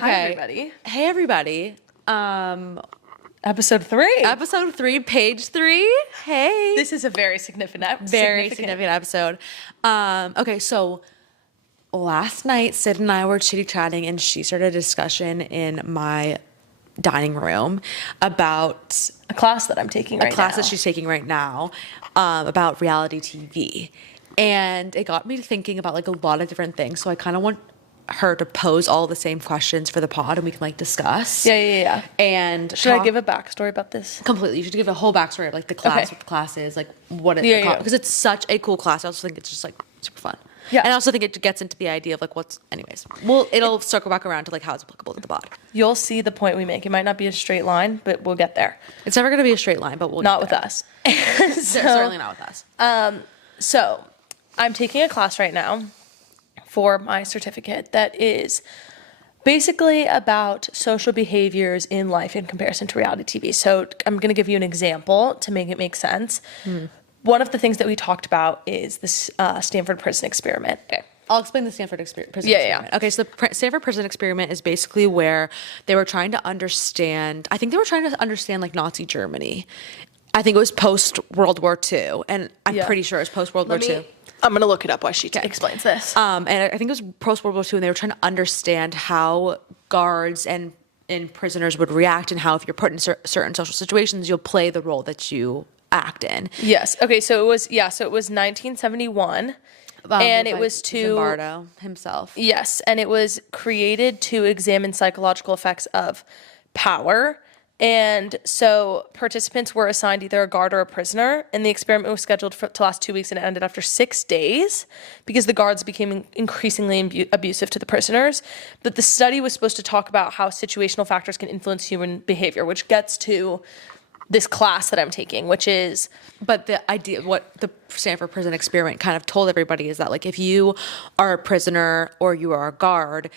Okay. Hi, everybody. Hey, everybody. Episode 3. Episode 3, page 3. Hey. This is a very significant episode. Okay, so last night, Sid and I were chitty-chatting, and she started a discussion in my dining room about a class that I'm taking right now. A class that she's taking right now about reality TV. And it got me to thinking about like a lot of different things. So I kind of want her to pose all the same questions for the pod and we can like discuss. Yeah. And should I give a backstory about this? Completely. You should give a whole backstory of like the class, what the class is, like what it because it's such a cool class. I also think it's just like super fun. Yeah. And I also think it gets into the idea of like it'll circle back around to like how it's applicable to the pod. You'll see the point we make. It might not be a straight line, but we'll get there. It's never going to be a straight line, but we'll not get with there. us. Certainly not with us. So I'm taking a class right now for my certificate that is basically about social behaviors in life in comparison to reality TV. So I'm going to give you an example to make it make sense. One of the things that we talked about is this Stanford prison experiment. Okay. I'll explain the Stanford prison experiment. Yeah. Okay, so the Stanford prison experiment is basically where they were trying to understand, I think they were trying to understand like Nazi Germany. I think it was post-World War II, and I'm pretty sure it was post-World War II. I'm going to look it up while she explains this. And I think it was post-World War II, and they were trying to understand how guards and prisoners would react and how if you're put in certain social situations, you'll play the role that you act in. Yes. Okay, so it was 1971. And it was to Zimbardo himself. Yes, and it was created to examine psychological effects of power. And so participants were assigned either a guard or a prisoner, and the experiment was scheduled to last 2 weeks, and it ended after 6 days because the guards became increasingly abusive to the prisoners. But the study was supposed to talk about how situational factors can influence human behavior, which gets to this class that I'm taking, which is... But the idea, what the Stanford prison experiment kind of told everybody is that, like, if you are a prisoner or you are a guard,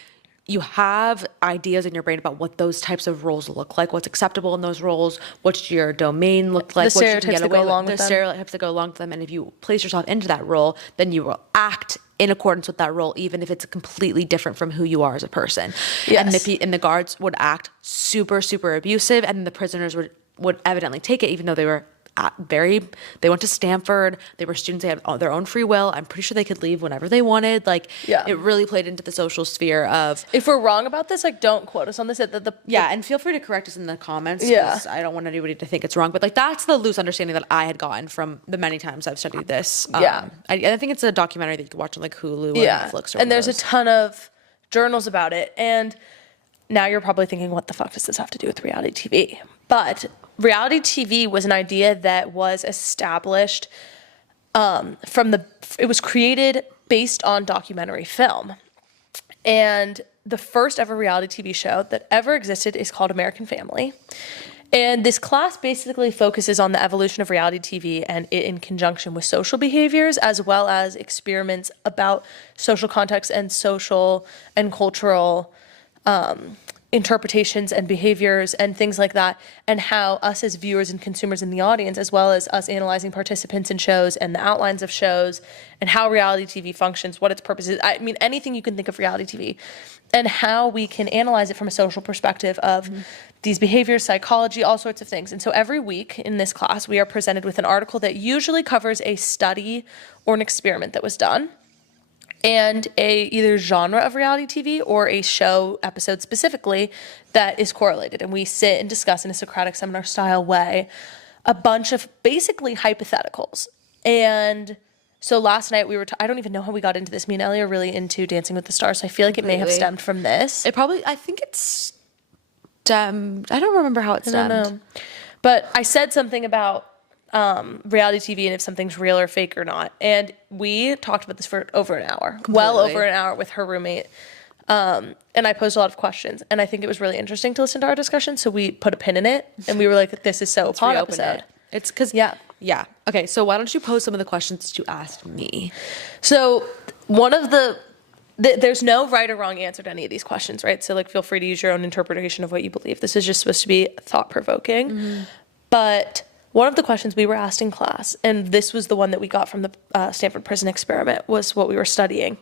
you have ideas in your brain about what those types of roles look like, what's acceptable in those roles, what your domain look like, the stereotypes that go along with them. The stereotypes that go along with them. And if you place yourself into that role, then you will act in accordance with that role, even if it's completely different from who you are as a person. Yes. And the guards would act super, super abusive, and the prisoners would evidently take it, even though they were they went to Stanford, they were students, they had their own free will. I'm pretty sure they could leave whenever they wanted. Like, it really played into the social sphere of... If we're wrong about this, like, don't quote us on this. And feel free to correct us in the comments, because I don't want anybody to think it's wrong. But, like, that's the loose understanding that I had gotten from the many times I've studied this. I think it's a documentary that you can watch on, like, Hulu or Netflix. And there's a ton of journals about it. And now you're probably thinking, what the fuck does this have to do with reality TV? But... reality TV was an idea that was established it was created based on documentary film. And the first ever reality TV show that ever existed is called American Family. And this class basically focuses on the evolution of reality TV and it in conjunction with social behaviors, as well as experiments about social context and social and cultural interpretations and behaviors and things like that, and how us as viewers and consumers in the audience, as well as us analyzing participants in shows and the outlines of shows and how reality TV functions, what its purpose is. I mean, anything you can think of reality TV, and how we can analyze it from a social perspective of these behaviors, psychology, all sorts of things. And so every week in this class, we are presented with an article that usually covers a study or an experiment that was done, and either genre of reality TV or a show episode specifically that is correlated. And we sit and discuss in a Socratic seminar style way a bunch of basically hypotheticals. And so last night we were, I don't even know how we got into this. Me and Ellie are really into Dancing with the Stars, so I feel like it may have stemmed from this. I think it's stemmed. I don't remember how it stemmed. I don't know. But I said something about reality TV and if something's real or fake or not. And we talked about this for over an hour, well over an hour with her roommate. And I posed a lot of questions, and I think it was really interesting to listen to our discussion. So we put a pin in it, and we were like, this is so a pod episode. It's because, yeah. Okay, so why don't you pose some of the questions that you asked me? So one of there's no right or wrong answer to any of these questions, right? So like, feel free to use your own interpretation of what you believe. This is just supposed to be thought-provoking. But one of the questions we were asked in class, and this was the one that we got from the Stanford prison experiment, was what we were studying,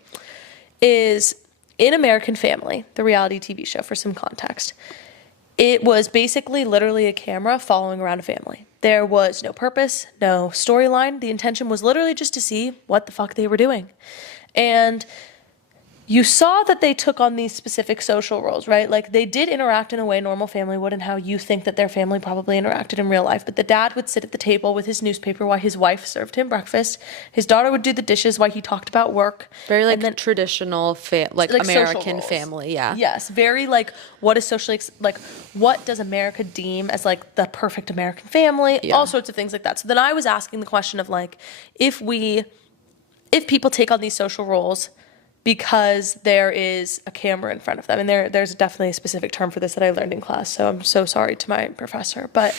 is in American Family, the reality TV show, for some context, it was basically literally a camera following around a family. There was no purpose, no storyline. The intention was literally just to see what the fuck they were doing. And you saw that they took on these specific social roles, right? Like, they did interact in a way a normal family would, and how you think that their family probably interacted in real life. But the dad would sit at the table with his newspaper while his wife served him breakfast. His daughter would do the dishes while he talked about work. Very like traditional, like American family. Yeah. Yes. Very like, what is socially, like, what does America deem as like the perfect American family? Yeah. All sorts of things like that. So then I was asking the question of like, if people take on these social roles because there is a camera in front of them, and there's definitely a specific term for this that I learned in class, so I'm so sorry to my professor, but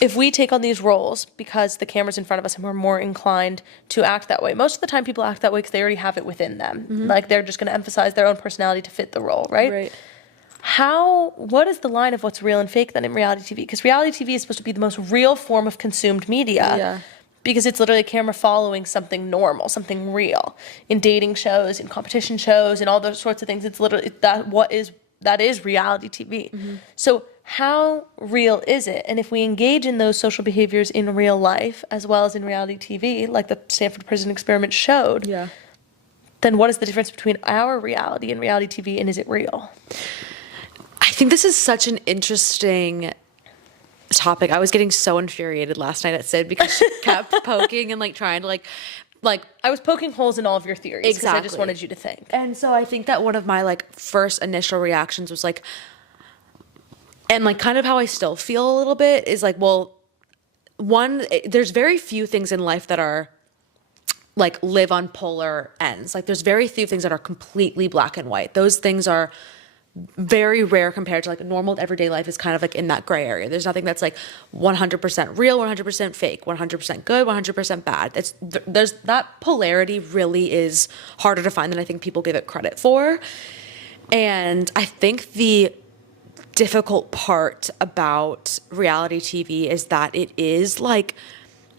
if we take on these roles because the camera's in front of us and we're more inclined to act that way, most of the time people act that way because they already have it within them. Like, they're just going to emphasize their own personality to fit the role, right? What is the line of what's real and fake then in reality TV? Because reality TV is supposed to be the most real form of consumed media. Yeah. Because it's literally a camera following something normal, something real. In dating shows, in competition shows, and all those sorts of things, it's literally that is reality TV. So how real is it? And if we engage in those social behaviors in real life as well as in reality TV, like the Stanford Prison Experiment showed, then what is the difference between our reality and reality TV, and is it real? I think this is such an interesting topic. I was getting so infuriated last night at Syd because she kept poking and like trying to like I was poking holes in all of your theories because I just Exactly. wanted you to think. And so I think that one of my like first initial reactions was like, and like kind of how I still feel a little bit is like, well, there's very few things in life that are like live on polar ends. Like, there's very few things that are completely black and white. Those things are very rare compared to like normal everyday life is kind of like in that gray area. There's nothing that's like 100% real, 100% fake, 100% good, 100% bad. There's that polarity really is harder to find than I think people give it credit for. And I think the difficult part about reality TV is that it is like,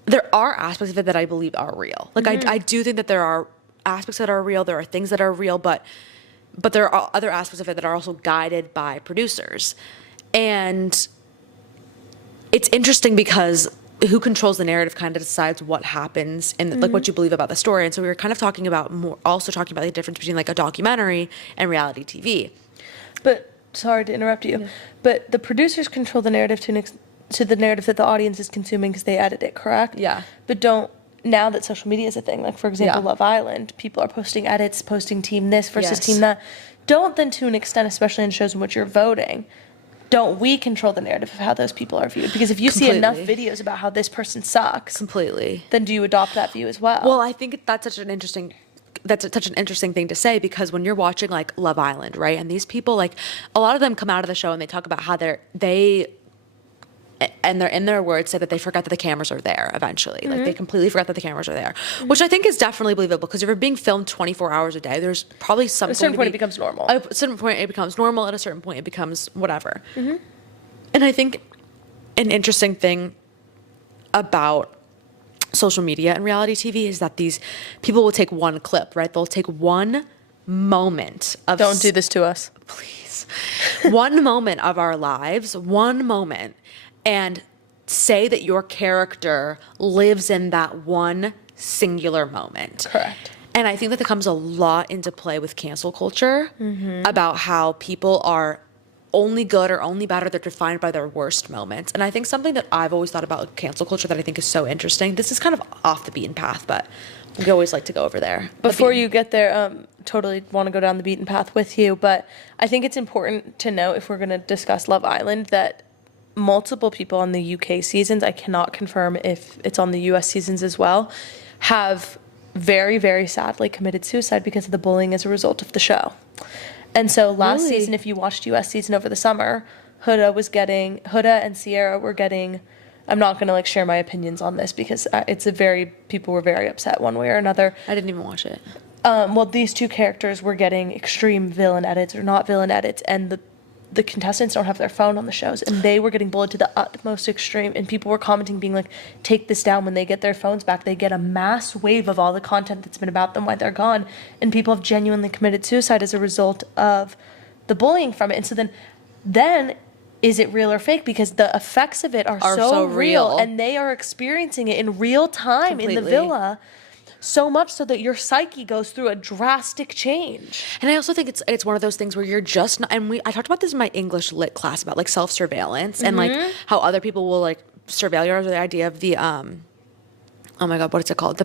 there are aspects of it that I believe are real. Like, I do think that there are aspects that are real. There are things that are real, but there are other aspects of it that are also guided by producers. And it's interesting because who controls the narrative kind of decides what happens and like what you believe about the story. And so we were kind of talking about the difference between like a documentary and reality TV. But sorry to interrupt you, but the producers control the narrative to the narrative that the audience is consuming because they edit it, correct? Yeah. But now that social media is a thing, like for example, Love Island, people are posting edits, posting team this versus team that. Don't then, to an extent, especially in shows in which you're voting, don't we control the narrative of how those people are viewed? Because if you see enough videos about how this person sucks, then do you adopt that view as well? Well, I think that's such an interesting thing to say, because when you're watching like Love Island, right, and these people, like, a lot of them come out of the show and they talk about how and they're in their words say that they forgot that the cameras are there eventually. Like, they completely forgot that the cameras are there, which I think is definitely believable, because if you're being filmed 24 hours a day, there's probably some. At a certain point, it becomes normal. At a certain point, it becomes normal. At a certain point, it becomes whatever. And I think an interesting thing about social media and reality TV is that these people will take one clip, right? They'll take one moment of. Don't do this to us. Please. One moment of our lives, one moment, and say that your character lives in that one singular moment. Correct. And I think that comes a lot into play with cancel culture, about how people are only good or only bad, or they're defined by their worst moments. And I think something that I've always thought about cancel culture that I think is so interesting, this is kind of off the beaten path, but we always like to go over there. Before you get there, totally want to go down the beaten path with you, but I think it's important to know, if we're going to discuss Love Island, that multiple people on the UK seasons, I cannot confirm if it's on the US seasons as well, have very, very sadly committed suicide because of the bullying as a result of the show. And so last season, if you watched US season over the summer, Huda and Sierra were getting, I'm not going to like share my opinions on this because people were very upset one way or another. I didn't even watch it. Well, these two characters were getting extreme villain edits or not villain edits, and the contestants don't have their phone on the shows, and they were getting bullied to the utmost extreme, and people were commenting being like, take this down. When they get their phones back, they get a mass wave of all the content that's been about them while they're gone, and people have genuinely committed suicide as a result of the bullying from it. And so then is it real or fake? Because the effects of it are so real, and they are experiencing it in real time in the villa. So much so that your psyche goes through a drastic change. And I also think it's one of those things where you're just not, and I talked about this in my English lit class about like self-surveillance and like how other people will like surveil you, or the idea of the oh my god, what is it called?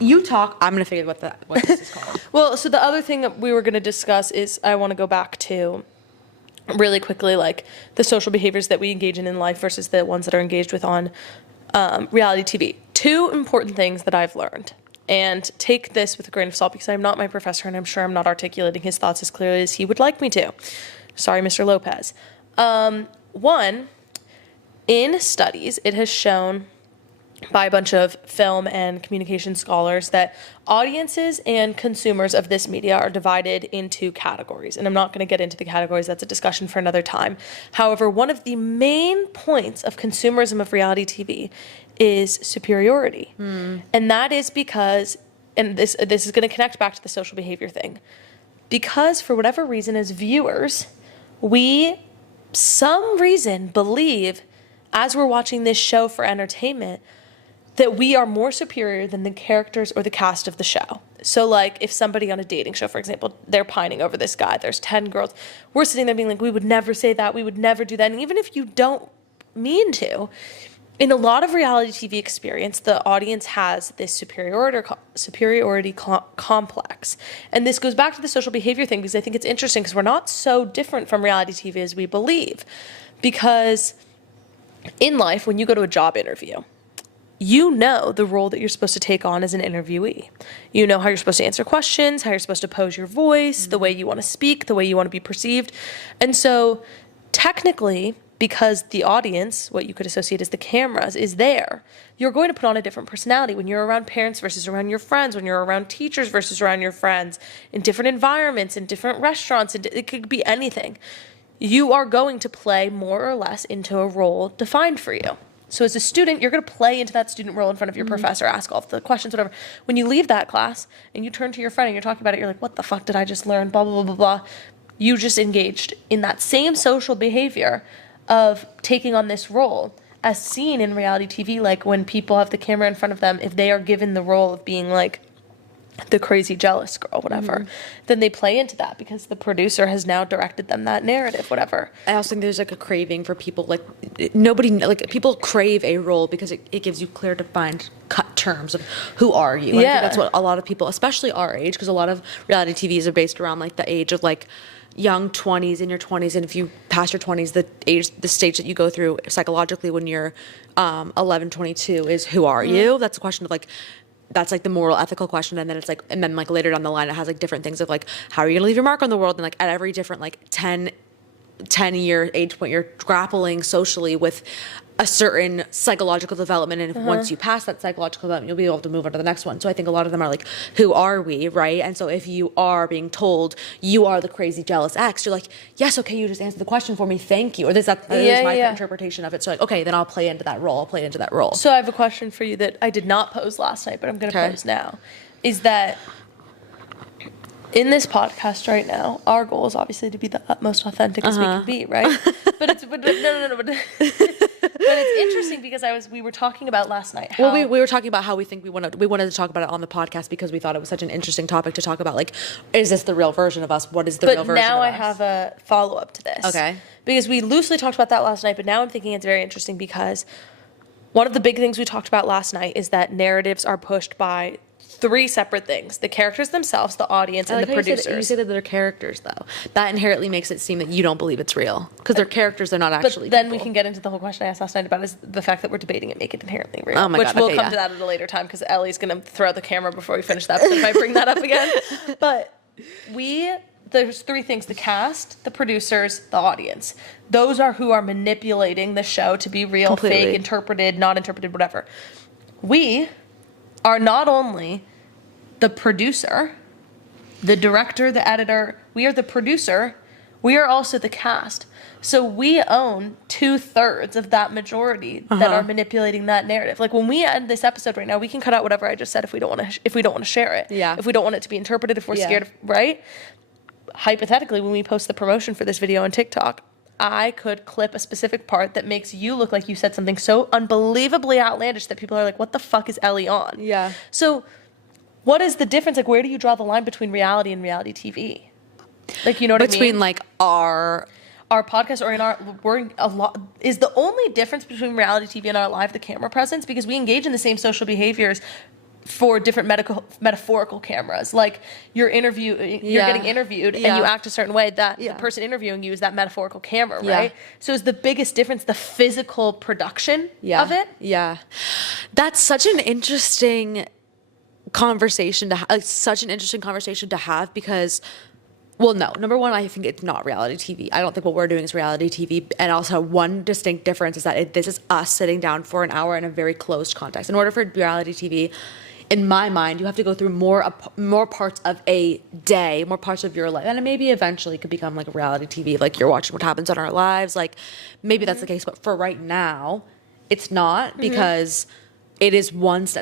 You talk. I'm gonna figure what this is called. Well, so the other thing that we were gonna discuss is I want to go back to really quickly like the social behaviors that we engage in life versus the ones that are engaged with on reality TV. Two important things that I've learned, and take this with a grain of salt because I'm not my professor and I'm sure I'm not articulating his thoughts as clearly as he would like me to. Sorry, Mr. Lopez. One, in studies, it has shown by a bunch of film and communication scholars that audiences and consumers of this media are divided into categories. And I'm not going to get into the categories, that's a discussion for another time. However, one of the main points of consumerism of reality TV is superiority. And that is because, and this is going to connect back to the social behavior thing, because for whatever reason as viewers, we, some reason, believe as we're watching this show for entertainment that we are more superior than the characters or the cast of the show. So like if somebody on a dating show, for example, they're pining over this guy, there's 10 girls, we're sitting there being like, we would never say that, we would never do that. And even if you don't mean to, in a lot of reality TV experience, the audience has this superiority complex. And this goes back to the social behavior thing because I think it's interesting because we're not so different from reality TV as we believe. Because in life, when you go to a job interview, you know the role that you're supposed to take on as an interviewee. You know how you're supposed to answer questions, how you're supposed to pose your voice, the way you want to speak, the way you want to be perceived. And so technically, because the audience, what you could associate as the cameras, is there, you're going to put on a different personality when you're around parents versus around your friends, when you're around teachers versus around your friends, in different environments, in different restaurants, it could be anything. You are going to play more or less into a role defined for you. So as a student, you're going to play into that student role in front of your professor, ask all the questions, whatever. When you leave that class and you turn to your friend and you're talking about it, you're like, what the fuck did I just learn? Blah, blah, blah, blah, blah. You just engaged in that same social behavior of taking on this role as seen in reality TV. Like when people have the camera in front of them, if they are given the role of being like the crazy jealous girl, whatever, then they play into that because the producer has now directed them that narrative, whatever. I also think there's like a craving for people, like people crave a role because it gives you clear defined cut terms of who are you. And I think that's what a lot of people, especially our age, because a lot of reality TVs are based around like the age of like young 20s, in your 20s, and if you pass your 20s, the stage that you go through psychologically when you're 11, 22 is who are you? That's a question of like, that's like the moral ethical question, and then it's like, and then like later down the line it has like different things of like how are you gonna leave your mark on the world, and like at every different like 10-year age point you're grappling socially with a certain psychological development, and once you pass that psychological development you'll be able to move on to the next one. So I think a lot of them are like, who are we, right? And so if you are being told you are the crazy jealous ex, you're like, yes, okay, you just answered the question for me, thank you. Or that is my interpretation of it. So like, okay, then I'll play into that role. So I have a question for you that I did not pose last night, but I'm going to pose now. Is that in this podcast right now, our goal is obviously to be the utmost authentic as we can be, right? But it's but it's interesting because we were talking about last night. How, we were talking about how we think we wanted to talk about it on the podcast because we thought it was such an interesting topic to talk about. Like, is this the real version of us? What is the real version of us? But now I have a follow up to this. Okay. Because we loosely talked about that last night, but now I'm thinking it's very interesting because one of the big things we talked about last night is that narratives are pushed by three separate things: the characters themselves, the audience, and the producers. You say that they're characters, though. That inherently makes it seem that you don't believe it's real because they're characters. They're not actually. But then people. we can get into the whole question I asked last night about is the fact that we're debating it make it inherently real. Oh my God, which we'll come to that at a later time because Ellie's going to throw out the camera before we finish the episode if I bring that up again. But there's three things: the cast, the producers, the audience. Those are who are manipulating the show to be real, fake, interpreted, not interpreted, whatever. We are not only the producer, the director, the editor, we are the producer, we are also the cast. So we own 2/3 of that majority that are manipulating that narrative. Like when we end this episode right now, we can cut out whatever I just said if we don't want to share it. Yeah. If we don't want it to be interpreted, if we're scared of, right? Hypothetically, when we post the promotion for this video on TikTok, I could clip a specific part that makes you look like you said something so unbelievably outlandish that people are like, what the fuck is Ellie on? Yeah. So what is the difference? Like, where do you draw the line between reality and reality TV? Like, you know what I mean? Between like our podcast or in our, we're a lot, is the only difference between reality TV and our live the camera presence, because we engage in the same social behaviors for different metaphorical cameras. Like you're getting interviewed and you act a certain way, that the person interviewing you is that metaphorical camera, right? So is the biggest difference the physical production of it? Yeah. That's such an interesting conversation to have, because, well, no, number one, I think it's not reality TV. I don't think what we're doing is reality TV. And also one distinct difference is that this is us sitting down for an hour in a very closed context. In order for reality TV, in my mind, you have to go through more parts of a day, more parts of your life. And maybe eventually it could become like a reality TV, like you're watching what happens in our lives. Like maybe that's the case, but for right now, it's not, because it is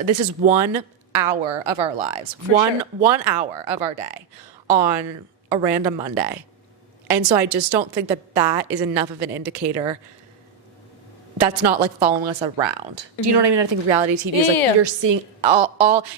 this is 1 hour of our lives, one hour of our day on a random Monday. And so I just don't think that is enough of an indicator. That's not like following us around. Do you know what I mean? I think reality TV is like you're seeing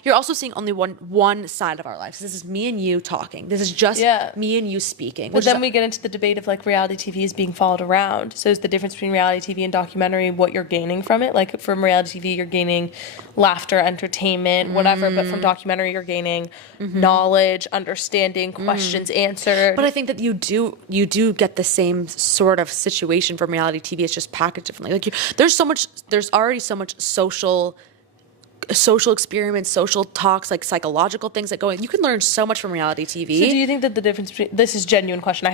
you're also seeing only one side of our lives. This is me and you talking. This is just me and you speaking. But then we get into the debate of like reality TV is being followed around. So is the difference between reality TV and documentary what you're gaining from it? Like from reality TV, you're gaining laughter, entertainment, whatever. But from documentary, you're gaining knowledge, understanding, questions answered. But I think that you do get the same sort of situation from reality TV. It's just packaged differently. Like there's already so much social experiments, social talks, like psychological things that go in. You can learn so much from reality TV. So do you think that the difference between, this is a genuine question,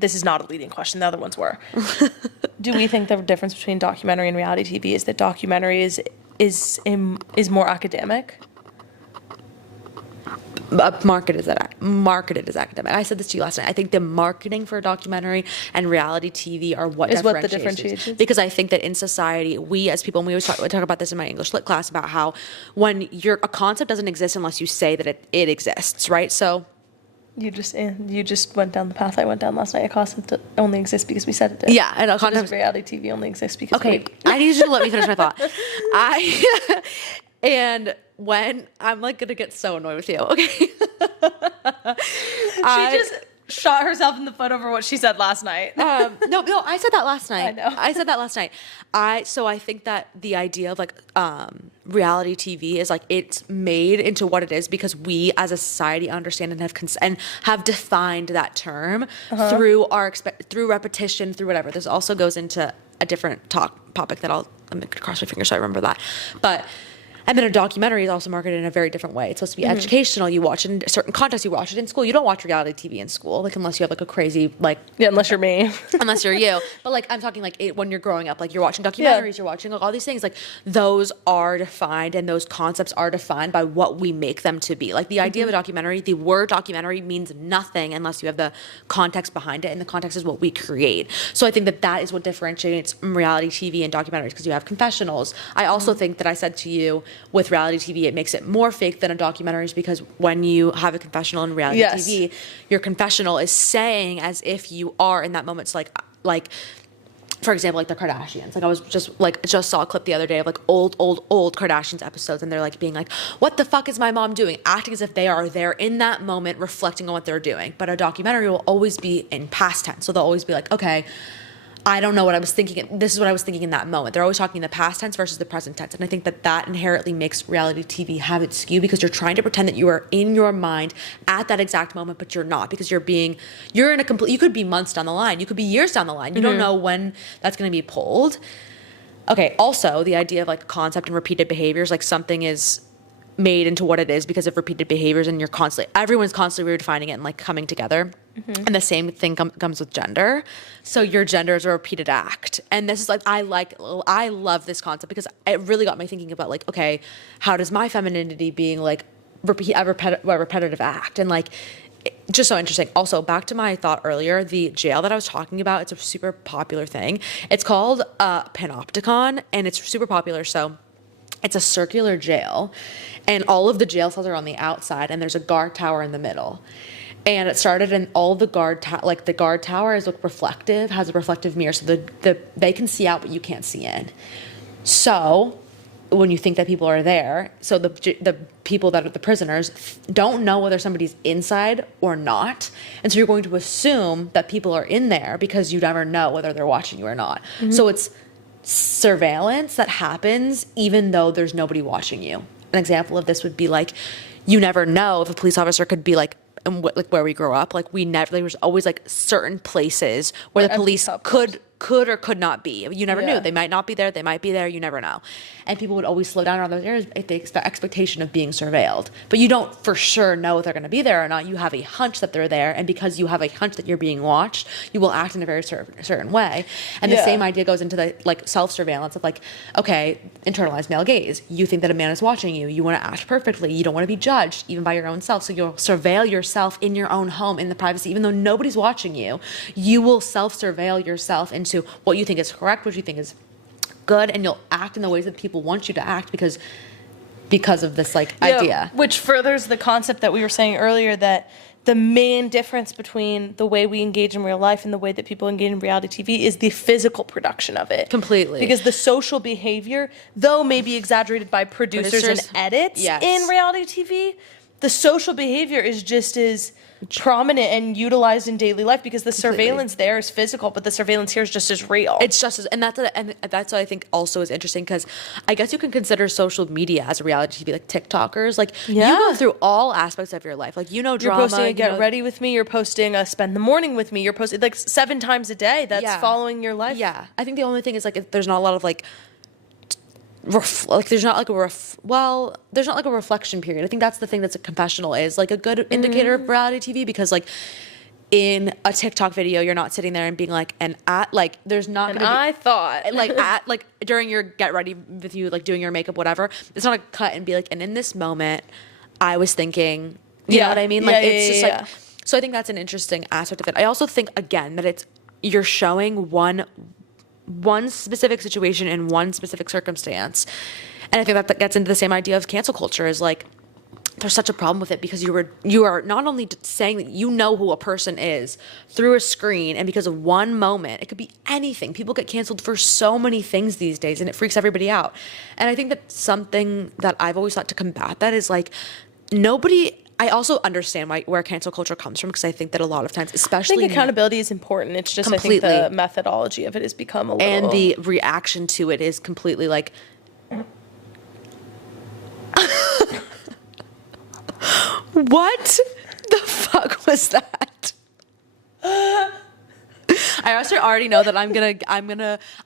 this is not a leading question, the other ones were. Do we think the difference between documentary and reality TV is that documentary is more academic? Marketed as academic. I said this to you last night. I think the marketing for a documentary and reality TV are what differentiates. Because I think that in society, we as people, and we talk about this in my English lit class, about how when a concept doesn't exist unless you say that it exists, right? So you just went down the path I went down last night. A concept only exists because we said it did. Yeah, and a concept, reality TV only exists because I need you to let me finish my thought. And when I'm like gonna get so annoyed with you, okay? She just shot herself in the foot over what she said last night. No, I said that last night. I know. I said that last night. So I think that the idea of like reality TV is like it's made into what it is because we as a society understand and have defined that term through through repetition, through whatever. This also goes into a different topic that I'm gonna cross my fingers so I remember that, but. And then a documentary is also marketed in a very different way. It's supposed to be educational. You watch it in a certain context. You watch it in school. You don't watch reality TV in school, like unless you have like a crazy unless you're me, unless you're you. But like I'm talking like when you're growing up, like you're watching documentaries, you're watching like all these things. Like those are defined and those concepts are defined by what we make them to be. Like the idea of a documentary, the word documentary means nothing unless you have the context behind it, and the context is what we create. So I think that is what differentiates reality TV and documentaries, because you have confessionals. I also think that I said to you, with reality TV, it makes it more fake than a documentary, because when you have a confessional in reality TV, your confessional is saying as if you are in that moment. So like for example, like the Kardashians. Like I was just saw a clip the other day of like old Kardashians episodes, and they're like being like, what the fuck is my mom doing? Acting as if they are there in that moment, reflecting on what they're doing. But a documentary will always be in past tense. So they'll always be like, okay, I don't know what I was thinking. This is what I was thinking in that moment. They're always talking in the past tense versus the present tense. And I think that inherently makes reality TV have its skew, because you're trying to pretend that you are in your mind at that exact moment, but you're not, because you could be months down the line. You could be years down the line. You don't know when that's going to be pulled. Okay. Also, the idea of like concept and repeated behaviors, like something is made into what it is because of repeated behaviors, and everyone's constantly redefining it and like coming together. And the same thing comes with gender. So your gender is a repeated act. And this is like, I love this concept, because it really got me thinking about like, okay, how does my femininity being like a repetitive act? And like, just so interesting. Also, back to my thought earlier, the jail that I was talking about, it's a super popular thing. It's called Panopticon, and it's super popular. So it's a circular jail, and all of the jail cells are on the outside, and there's a guard tower in the middle. And it started in all the the guard tower is reflective, has a reflective mirror, so they can see out, but you can't see in. So when you think that people are there, so the people that are the prisoners don't know whether somebody's inside or not, and so you're going to assume that people are in there because you never know whether they're watching you or not. Mm-hmm. So it's surveillance that happens even though there's nobody watching you. An example of this would be like, you never know if a police officer could be like, and like where we grew up, like there was always like certain places where the police could or could not be. You never knew. They might not be there. They might be there. You never know. And people would always slow down around those areas if the expectation of being surveilled. But you don't for sure know if they're going to be there or not. You have a hunch that they're there. And because you have a hunch that you're being watched, you will act in a very certain way. And the same idea goes into the like self-surveillance of like, okay, internalized male gaze. You think that a man is watching you. You want to act perfectly. You don't want to be judged even by your own self. So you'll surveil yourself in your own home in the privacy. Even though nobody's watching you, you will self-surveil yourself into what you think is correct, what you think is good, and you'll act in the ways that people want you to act because of this like idea. Which furthers the concept that we were saying earlier, that the main difference between the way we engage in real life and the way that people engage in reality TV is the physical production of it. Completely. Because the social behavior, though maybe exaggerated by producers and edits in reality TV, the social behavior is just as prominent and utilized in daily life because the surveillance there is physical, but the surveillance here is just as real. It's just as, and that's what I think also is interesting, because I guess you can consider social media as a reality TV, like TikTokers. Like you go through all aspects of your life. Like drama. You're posting a get ready with me. You're posting a spend the morning with me. You're posting like 7 times a day. That's following your life. Yeah, I think the only thing is like there's not a lot of like. There's not like a reflection period. I think that's the thing that's a confessional is like a good indicator of reality TV, because like in a TikTok video you're not sitting there and being like there's not and gonna be, I thought like during your get ready with you like doing your makeup whatever, it's not a cut and be like, and in this moment I was thinking, you know what I mean, like it's just like, so I think that's an interesting aspect of it. I also think again that you're showing one specific situation in one specific circumstance. And I think that gets into the same idea of cancel culture, is like there's such a problem with it because you are not only saying that you know who a person is through a screen, and because of one moment, it could be anything. People get canceled for so many things these days, and it freaks everybody out. And I think that something that I've always thought to combat that is like I also understand where cancel culture comes from, because I think that a lot of times, especially I think accountability is important. It's just completely. I think the methodology of it has become a little, and the reaction to it is completely like what the fuck was that? I also already know that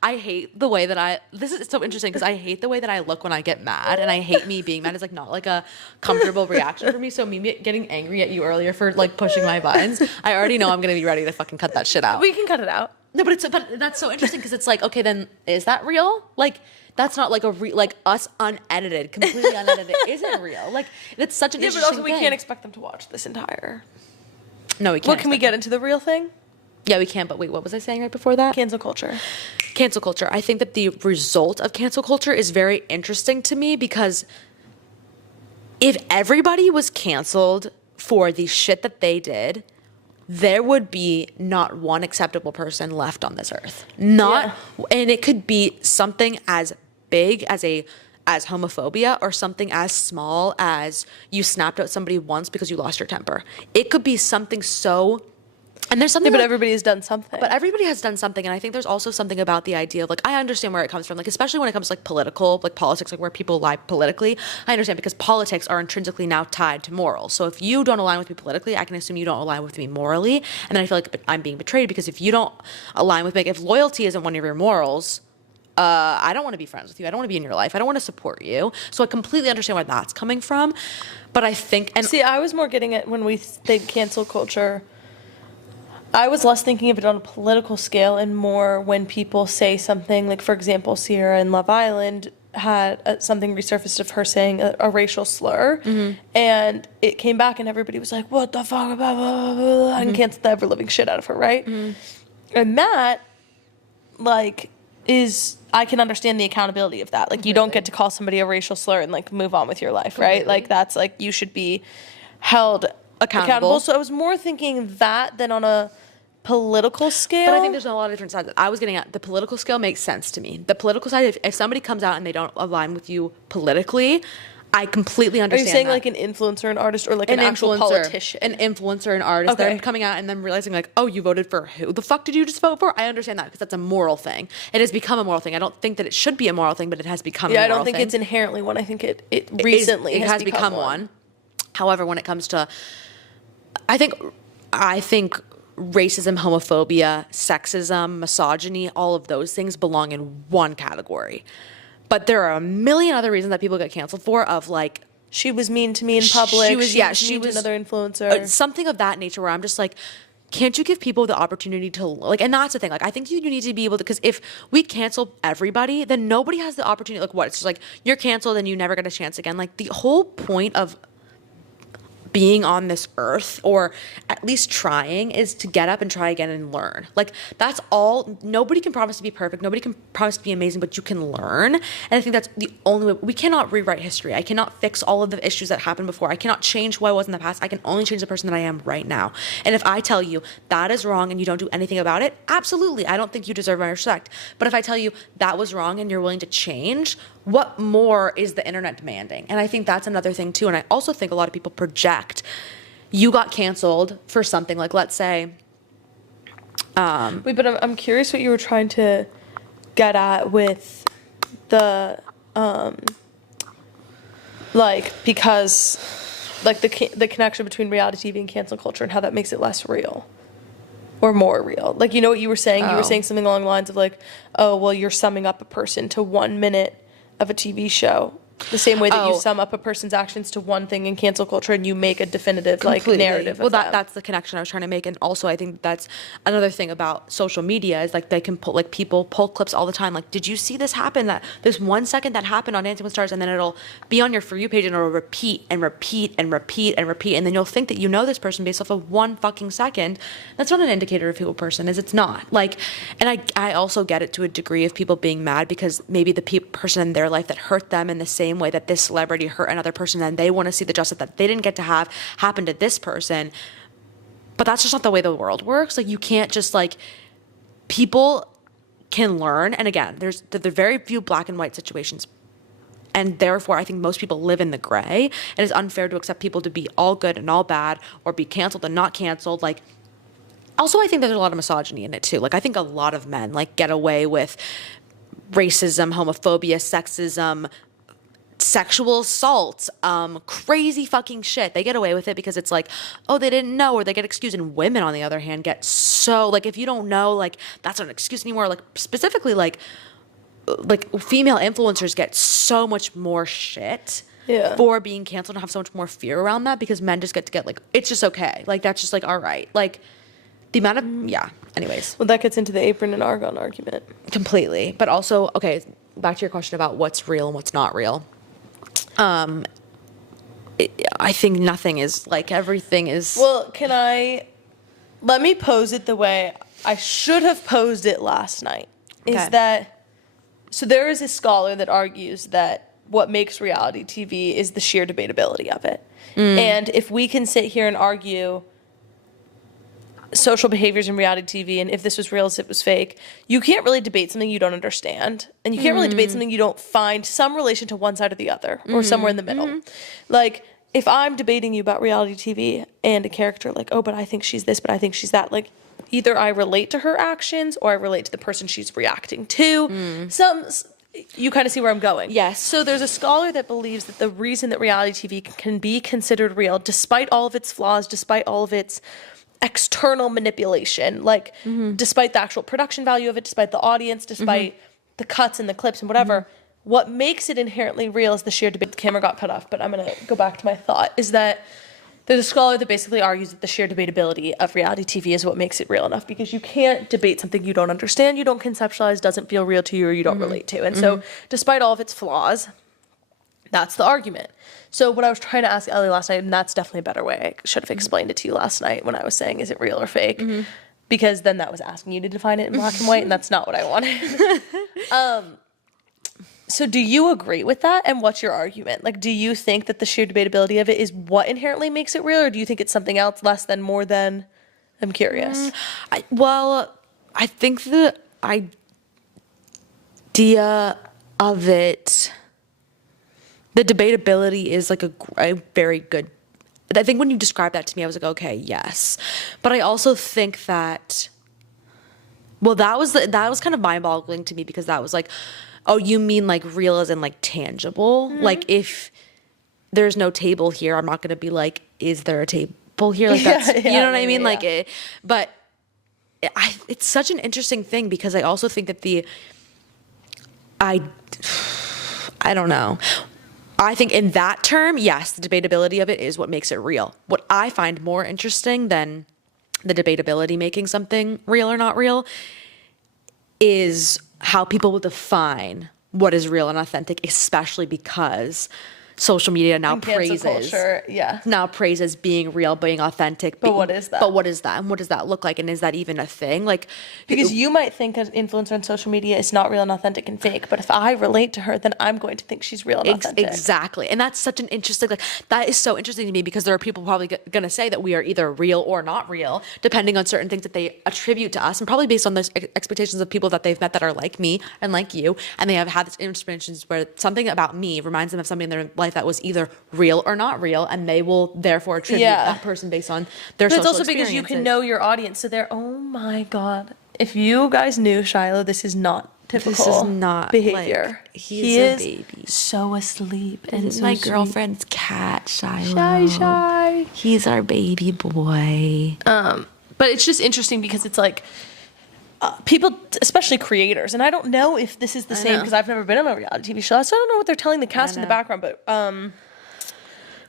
I hate the way that this is so interesting because I hate the way that I look when I get mad, and I hate me being mad. It's like not like a comfortable reaction for me. So me getting angry at you earlier for like pushing my buttons, I already know I'm going to be ready to fucking cut that shit out. We can cut it out. No, but that's so interesting because it's like, okay, then is that real? Like that's not like like us unedited, completely unedited isn't real. Like it's such an interesting but also we can't expect them to watch this entire. No, we can't. Well, can we get into the real thing? Yeah, we can, but wait, what was I saying right before that? Cancel culture. Cancel culture. I think that the result of cancel culture is very interesting to me, because if everybody was canceled for the shit that they did, there would be not one acceptable person left on this earth. And it could be something as big as homophobia, or something as small as you snapped at somebody once because you lost your temper. It could be something so. And there's something, but everybody has done something. But everybody has done something, and I think there's also something about the idea of like, I understand where it comes from, like especially when it comes to like politics, like where people lie politically. I understand, because politics are intrinsically now tied to morals. So if you don't align with me politically, I can assume you don't align with me morally, and then I feel like I'm being betrayed, because if you don't align with me, if loyalty isn't one of your morals, I don't want to be friends with you. I don't want to be in your life. I don't want to support you. So I completely understand where that's coming from. But I think, and see, I was more getting at when we think cancel culture. I was less thinking of it on a political scale and more when people say something like, for example, Sierra in Love Island had something resurfaced of her saying a racial slur, and it came back, and everybody was like, "What the fuck?" Blah, blah, blah, blah, and canceled the ever living shit out of her, right? And that, like, I can understand the accountability of that. Like, you don't get to call somebody a racial slur and like move on with your life, right? Like, that's like, you should be held accountable. So I was more thinking that than on a political scale. But I think there's a lot of different sides. I was getting at the political scale makes sense to me. The political side, if somebody comes out and they don't align with you politically, I completely understand. Are you saying that. like an influencer, an artist, or like an actual politician? An influencer, an artist. Okay. They're coming out and then realizing like, oh, you voted for who the fuck did you just vote for? I understand that because that's a moral thing. It has become a moral thing. I don't think that it should be a moral thing, but it has become a moral thing. Yeah, I don't think it's inherently one. I think it recently has become one. However, when it comes to, I think racism, homophobia, sexism, misogyny, all of those things belong in one category. But there are a million other reasons that people get canceled for, of like, she was mean to me in public. She was mean to another influencer. Something of that nature where I'm just like, can't you give people the opportunity to, like, and that's the thing. Like, I think you need to be able to, because if we cancel everybody, then nobody has the opportunity. Like, what? It's just like, you're canceled and you never get a chance again. Like, the whole point of being on this earth, or at least trying, is to get up and try again and learn. Like, that's all. Nobody can promise to be perfect. Nobody can promise to be amazing, but you can learn. And I think that's the only way. We cannot rewrite history. I cannot fix all of the issues that happened before. I cannot change who I was in the past. I can only change the person that I am right now. And if I tell you that is wrong and you don't do anything about it, absolutely, I don't think you deserve my respect. But if I tell you that was wrong and you're willing to change, what more is the internet demanding? And I think that's another thing too. And I also think a lot of people project. You got canceled for something, like, let's say. Wait, but I'm curious what you were trying to get at with the, like, because, like, the connection between reality TV and cancel culture and how that makes it less real. Or more real. Like, you know what you were saying? You were saying something along the lines of like, oh, well, you're summing up a person to 1 minute of a TV show, the same way that you sum up a person's actions to one thing in cancel culture, and you make a definitive like narrative. Well, that's the connection I was trying to make. And also, I think that's another thing about social media is like they can pull, like, people pull clips all the time. Like, did you see this happen? That this 1 second that happened on Dancing with Stars, and then it'll be on your For You page and it'll repeat and repeat and repeat and repeat, and then you'll think that you know this person based off of 1 fucking second. That's not an indicator of who a person is. It's not. Like, and I also get it to a degree of people being mad because maybe the person in their life that hurt them in the same way that this celebrity hurt another person, and they want to see the justice that they didn't get to have happen to this person. But that's just not the way the world works. Like, you can't just, like, people can learn. And again, there are very few black and white situations. And therefore, I think most people live in the gray. And it's unfair to accept people to be all good and all bad, or be canceled and not canceled. Like, also, I think there's a lot of misogyny in it too. Like, I think a lot of men, like, get away with racism, homophobia, sexism, sexual assault, crazy fucking shit. They get away with it because it's like, oh, they didn't know, or they get excused. And women, on the other hand, get so, like, if you don't know, like, that's not an excuse anymore. Like, specifically, like female influencers get so much more shit for being canceled and have so much more fear around that, because men just get like, it's just okay. Like, that's just like, all right. Like, the amount of, anyways. Well, that gets into the apron and argon argument. Completely. But also, okay, back to your question about what's real and what's not real. I think nothing is, like, everything is. Well, let me pose it the way I should have posed it last night. Okay. So there is a scholar that argues that what makes reality TV is the sheer debatability of it. And if we can sit here and argue social behaviors in reality TV, and if this was real, if it was fake, you can't really debate something you don't understand, and you can't really debate something you don't find some relation to one side or the other, or somewhere in the middle. Like, if I'm debating you about reality TV and a character, like, oh, but I think she's this, but I think she's that, like, either I relate to her actions or I relate to the person she's reacting to. You kind of see where I'm going. Yes. So there's a scholar that believes that the reason that reality TV can be considered real, despite all of its flaws, despite all of its external manipulation, like, despite the actual production value of it, despite the audience, despite the cuts and the clips and whatever, what makes it inherently real is the sheer debate. The camera got cut off, but I'm going to go back to my thought, is that There's a scholar that basically argues that the sheer debatability of reality TV is what makes it real enough, because you can't debate something you don't understand, you don't conceptualize, doesn't feel real to you, or you don't relate to. And so despite all of its flaws, that's the argument. So what I was trying to ask Ellie last night, and that's definitely a better way, I should have explained it to you last night when I was saying, is it real or fake? Because then that was asking you to define it in black and white, and that's not what I wanted. So do you agree with that? And what's your argument? Like, do you think that the sheer debatability of it is what inherently makes it real, or do you think it's something else, less than, more than? I'm curious. I think the idea of it, the debatability is like a very good. I think when you described that to me, I was like, okay, yes. But I also think that, well, that was kind of mind-boggling to me, because that was like, oh, you mean like real as in like tangible? Like, if there's no table here, I'm not going to be like, is there a table here? Like, that's, you know what I mean? Like, it's such an interesting thing, because I also think that I don't know. I think in that term, yes, the debatability of it is what makes it real. What I find more interesting than the debatability making something real or not real is how people will define what is real and authentic, especially because social media now praises being real, being authentic. But what is that? But what is that? And what does that look like? And is that even a thing? Like, because you might think an influencer on social media is not real and authentic and fake, but if I relate to her, then I'm going to think she's real and authentic. Exactly. And that's such an interesting, like, that is so interesting to me, because there are people probably going to say that we are either real or not real, depending on certain things that they attribute to us, and probably based on those expectations of people that they've met that are like me and like you, and they have had this experiences where something about me reminds them of something in their life that was either real or not real, and they will therefore attribute that person based on their social experiences. But it's also because you can know your audience, so they're, oh my God, if you guys knew Shiloh, this is not typical. This is not behavior. Like, he is a baby. So asleep. And this is my girlfriend's cat, Shiloh. Shy. He's our baby boy. But it's just interesting, because it's like, people, especially creators, and I don't know if this is the same, because I've never been on a reality TV show, so I don't know what they're telling the cast in the background, but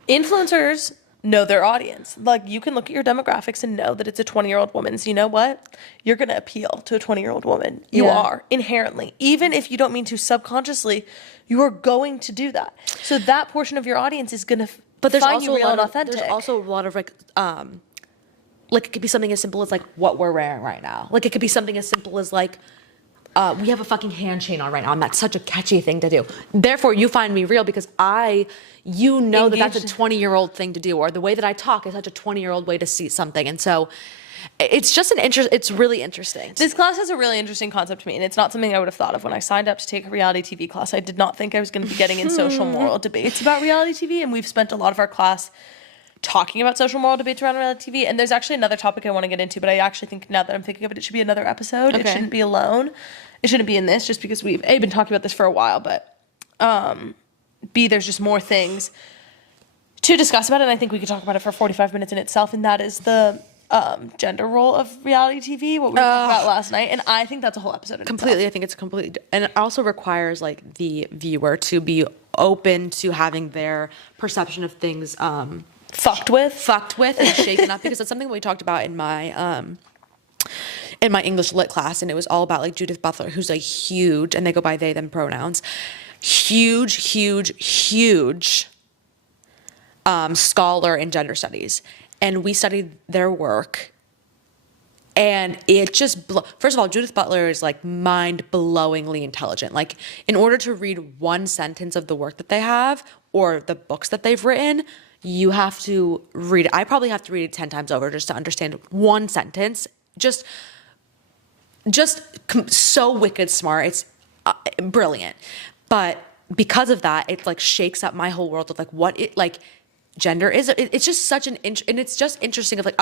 influencers know their audience. Like, you can look at your demographics and know that it's a 20-year-old woman. So you know what? You're going to appeal to a 20-year-old woman. You are, inherently. Even if you don't mean to, subconsciously, you are going to do that. So that portion of your audience is going to find you real and authentic. There's also a lot of, like, it could be something as simple as, like, what we're wearing right now. Like, it could be something as simple as, like, we have a fucking hand chain on right now, and that's such a catchy thing to do. Therefore, you find me real because you know that that's a 20-year-old thing to do, or the way that I talk is such a 20-year-old way to see something. And so it's just it's really interesting. This class has a really interesting concept to me, and it's not something I would have thought of when I signed up to take a reality TV class. I did not think I was going to be getting in social moral debates about reality TV, and we've spent a lot of our class talking about social moral debates around reality TV. And there's actually another topic I want to get into, but I actually think, now that I'm thinking of it, it should be another episode. Okay. It shouldn't be alone. It shouldn't be in this, just because we've been talking about this for a while, but B, there's just more things to discuss about it, and I think we could talk about it for 45 minutes in itself, and that is the gender role of reality TV, what we talked about last night, and I think that's a whole episode in completely itself. I think it's completely, and it also requires, like, the viewer to be open to having their perception of things fucked with and shaken up, because that's something we talked about in my English lit class, and it was all about, like, Judith Butler, who's, like, huge, and they go by they them pronouns, huge scholar in gender studies, and we studied their work, and it just first of all, Judith Butler is, like, mind-blowingly intelligent. Like, in order to read one sentence of the work that they have or the books that they've written, you have to read it. I probably have to read it 10 times over just to understand one sentence. Just so wicked smart. It's brilliant. But because of that, it, like, shakes up my whole world of, like, what it, like, gender is. It's just such and it's just interesting of, like,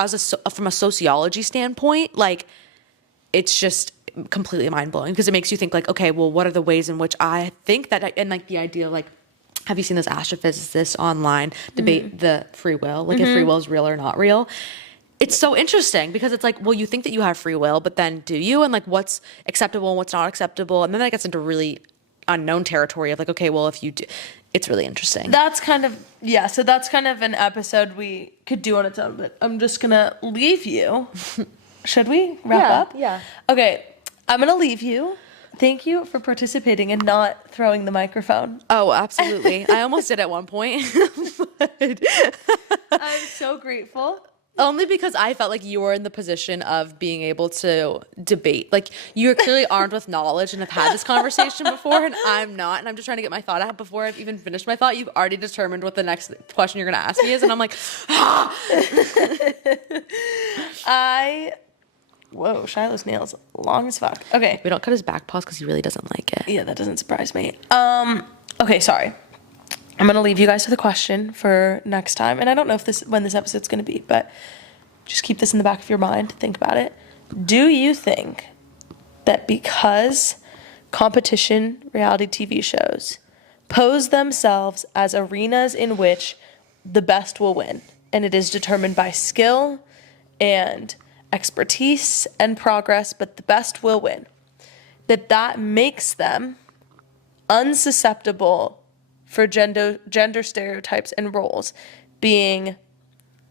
from a sociology standpoint, like, it's just completely mind-blowing, because it makes you think, like, okay, well, what are the ways in which I think that, and, like, the idea, like, have you seen those astrophysicists online debate the free will, like, if free will is real or not real? It's so interesting, because it's like, well, you think that you have free will, but then do you? And, like, what's acceptable and what's not acceptable? And then that gets into really unknown territory of, like, okay, well, if you do, it's really interesting. That's kind of, so that's kind of an episode we could do on its own, but I'm just going to leave you. Should we wrap up? Yeah. Okay, I'm going to leave you. Thank you for participating and not throwing the microphone. Oh, absolutely. I almost did at one point. But I'm so grateful. only because I felt like you were in the position of being able to debate. Like, you're clearly armed with knowledge and have had this conversation before, and I'm not. And I'm just trying to get my thought out before I've even finished my thought. You've already determined what the next question you're going to ask me is, and I'm like, Whoa, Shiloh's nails long as fuck. Okay. We don't cut his back paws because he really doesn't like it. Yeah, that doesn't surprise me. Okay, sorry. I'm gonna leave you guys with a question for next time, and I don't know when this episode's gonna be, but just keep this in the back of your mind. Think about it. Do you think that because competition reality TV shows pose themselves as arenas in which the best will win, and it is determined by skill and expertise and progress, but the best will win, that makes them unsusceptible for gender stereotypes and roles being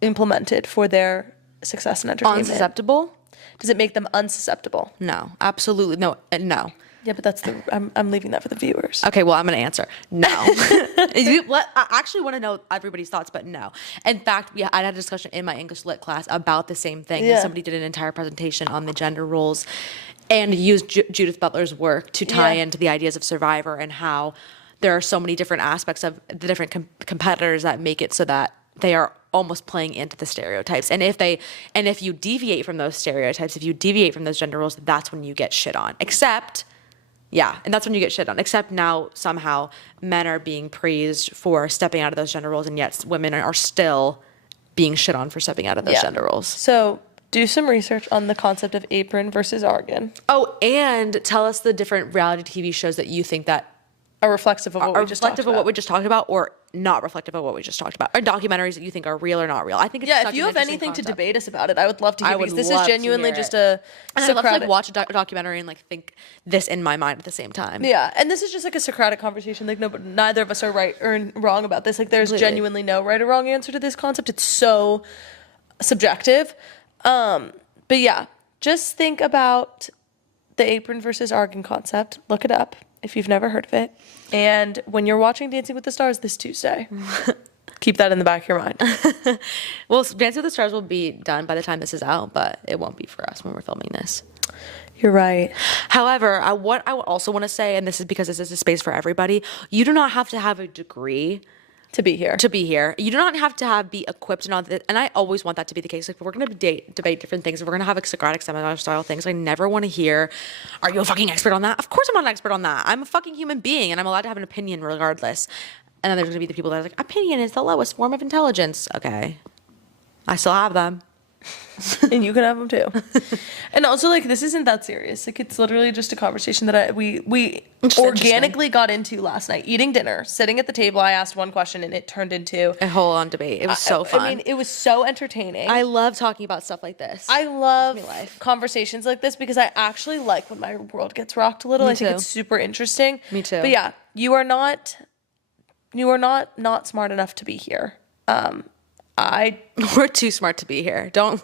implemented for their success in entertainment? Unsusceptible? Does it make them unsusceptible? No, absolutely. No, no. Yeah, but that's I'm leaving that for the viewers. Okay, well, I'm going to answer. No. I actually want to know everybody's thoughts, but no. In fact, I had a discussion in my English Lit class about the same thing. Yeah. Somebody did an entire presentation on the gender roles and used Judith Butler's work to tie into the ideas of Survivor and how there are so many different aspects of the different competitors that make it so that they are almost playing into the stereotypes. And if you deviate from those stereotypes, if you deviate from those gender roles, that's when you get shit on. Except now somehow men are being praised for stepping out of those gender roles, and yet women are still being shit on for stepping out of those gender roles. So do some research on the concept of apron versus Argan. Oh, and tell us the different reality TV shows that you think that are reflective of what we just talked about, or not reflective of what we just talked about, or documentaries that you think are real or not real. I think it's if you have anything to debate us about it, I would love to hear, because this is genuinely just and I'd love to like watch a documentary and like think this in my mind at the same time. Yeah, and this is just like a Socratic conversation. Like neither of us are right or wrong about this. Like there's genuinely no right or wrong answer to this concept. It's so subjective. But yeah, just think about the apron versus Argan concept. Look it up if you've never heard of it. And when you're watching Dancing with the Stars this Tuesday, keep that in the back of your mind. Well, Dancing with the Stars will be done by the time this is out, but it won't be for us when we're filming this. You're right. However, what I also want to say, and this is because this is a space for everybody, you do not have to have a degree to be here. You do not have to be equipped and all that. And I always want that to be the case. Like, if we're going to debate different things, if we're going to have like Socratic seminar style things, I never want to hear, are you a fucking expert on that? Of course I'm not an expert on that. I'm a fucking human being and I'm allowed to have an opinion regardless. And then there's going to be the people that are like, opinion is the lowest form of intelligence. Okay. I still have them. And you can have them too. And also, like, this isn't that serious. Like, it's literally just a conversation that we organically got into last night, eating dinner, sitting at the table. I asked one question and it turned into a whole on debate. It was so fun. I mean, it was so entertaining. I love talking about stuff like this. I love conversations like this because I actually like when my world gets rocked a little. I think it's super interesting. Me too. But yeah, you are not smart enough to be here. We're too smart to be here. Don't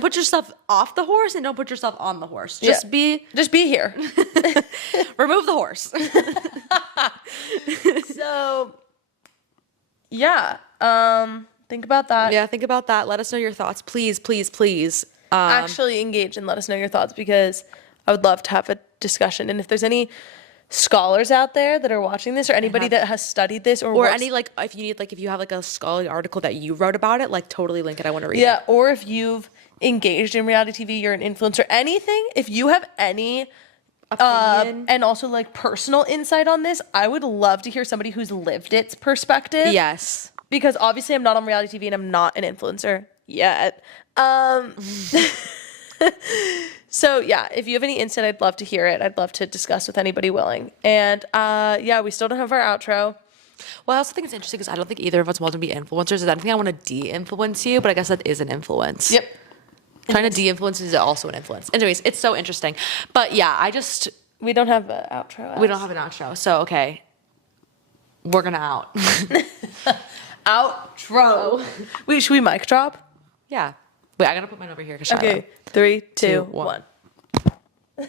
put yourself off the horse and don't put yourself on the horse. Just be here. Remove the horse. So yeah, think about that. Yeah, think about that. Let us know your thoughts. Please, please, please. Actually engage and let us know your thoughts, because I would love to have a discussion. And if there's any scholars out there that are watching this, or anybody that has studied this, or any, like, if you have like a scholarly article that you wrote about it, like, totally link it. I want to read it. Yeah, or if you've engaged in reality TV, you're an influencer, anything, if you have any opinion and also like personal insight on this, I would love to hear somebody who's lived its perspective. Yes, because obviously I'm not on reality TV and I'm not an influencer yet. So yeah, if you have any insight, I'd love to hear it. I'd love to discuss with anybody willing. And yeah, we still don't have our outro. Well, I also think it's interesting because I don't think either of us want to be influencers. I don't think I want to de-influence you, but I guess that is an influence. Yep. Trying to de-influence is also an influence. Anyways, it's so interesting. But yeah, we don't have an outro. We don't have an outro. So, okay. we're gonna out. Outro. Wait, should we mic drop? Yeah. Wait, I gotta put mine over here. 'Cause Shiloh. Okay, 3, 2, Two, one. 1.